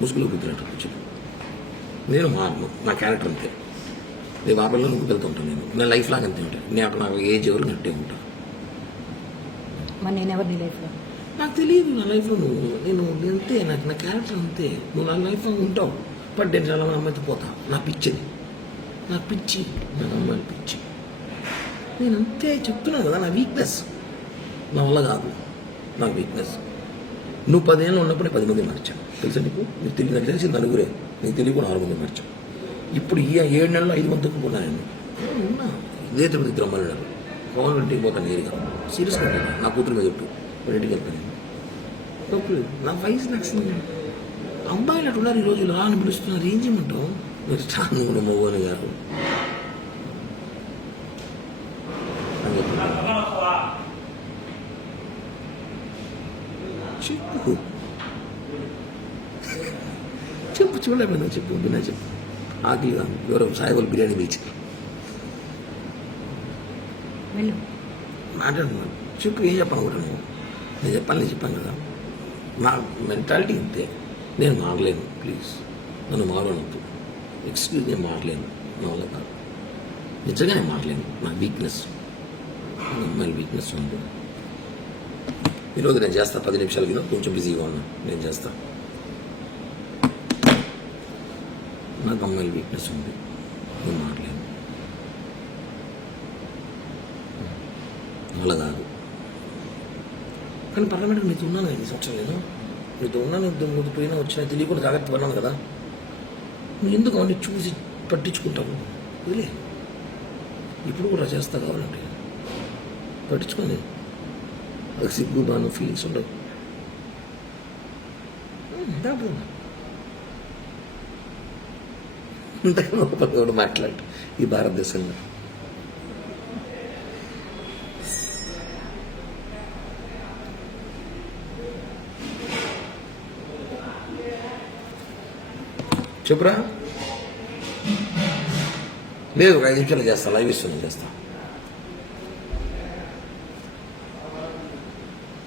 ముసుగులో గుద్దినట్టు కూర్చొని నేను మారను, నా క్యారెక్టర్ అంతే. రేపు ఆ పిల్లలు నువ్వు వెళ్తుంటాను, నేను లైఫ్ లాగా అంతే ఉంటాను. నేను అక్కడ నాకు ఏజ్ ఎవరు నట్టే ఉంటాను. మరి నేను ఎవరు నీ లైఫ్లో? నాకు తెలియదు నా లైఫ్లో నేను అంతే, నాకు నా క్యారెక్టర్ అంతే. నువ్వు నా లైఫ్లో ఉంటావు, బట్ నేను చాలా మంది అమ్మాయితో పోతా. నా పిచ్చిది, నాకు పిచ్చి, నాకు అమ్మాయిలు పిచ్చి. నేను అంతే చెప్తున్నాను కదా, నా వీక్నెస్. నా వల్ల కాదు, నా వీక్నెస్. నువ్వు 10 ఏళ్ళు ఉన్నప్పుడు 10 మంది మార్చాను తెలుసా నీకు? నీకు తెలియదు, నాకు తెలిసి నలుగురే, నీకు తెలియదు 4 మంది మార్చాను. ఇప్పుడు ఈ 7 నెలల్లో 5 మంది తక్కువ నేను ఉన్నా. ఇదే తిరుపతి ఇద్దరు అమ్మాయిలు ఉన్నారు. పవన్ ఇంటికి పోతాను నేరుగా, సీరియస్గా ఉంటాను. నా కూతురు మీద చెప్పు, వాళ్ళ ఇంటికి వెళ్తాను నేను. తప్పు, నా వయసు నాకు అబ్బాయిలు అటు ఉన్నారు. ఈ రోజు రా అని పిలుస్తున్నారు, ఏం చేయమంటావు? మీరు చాలా కూడా మోగోని గారు చెప్పు చెప్పు, చూడలేకపోయినా చెప్పు, బిన్నా చెప్పు. ఆకలిగా ఎవరో సాయిబాబు బిర్యానీ పిలిచి మాట్లాడుతున్నాను. చెప్పు, ఏం చెప్పాను కూడా నువ్వు? నేను చెప్పాను కదా, నా మెంటాలిటీ ఇంతే. నేను మారలేను, ప్లీజ్ నన్ను మారనొద్దు. ఎక్స్క్యూజ్, నేను మారలేను, నా వల్ల కాదు. నిజంగా నేను మారలేను, నా వీక్నెస్, అమ్మాయిల వీక్నెస్ ఉంది. ఈరోజు నేను చేస్తా 10 నిమిషాల కింద కొంచెం బిజీగా ఉన్నా, నేను చేస్తా. నాకు అమ్మాయిల వీక్నెస్ ఉంది, నేను మారలేను, అలా కాదు. కానీ పర్లమెంట్కి నీతో ఉన్నాను 5 సంవత్సరాలు, నేను నీతో ఉన్నాను. నువ్వు పోయినా వచ్చినా తెలియకుండా జాగ్రత్త పడినాను కదా. నువ్వు ఎందుకు అవన్నీ చూసి పట్టించుకుంటావు? వదిలే, ఇప్పుడు కూడా చేస్తా కావాలంటే పట్టించుకొని. అది సిగ్గు బాను ఫీలింగ్స్ ఉండవు. ఇంతకన్నా మాట్లాడు ఈ భారతదేశంలో. చెప్పురా. లేదు, 5 నిమిషాలు చేస్తా, లైవ్ ఇస్తున్నాను, చేస్తా.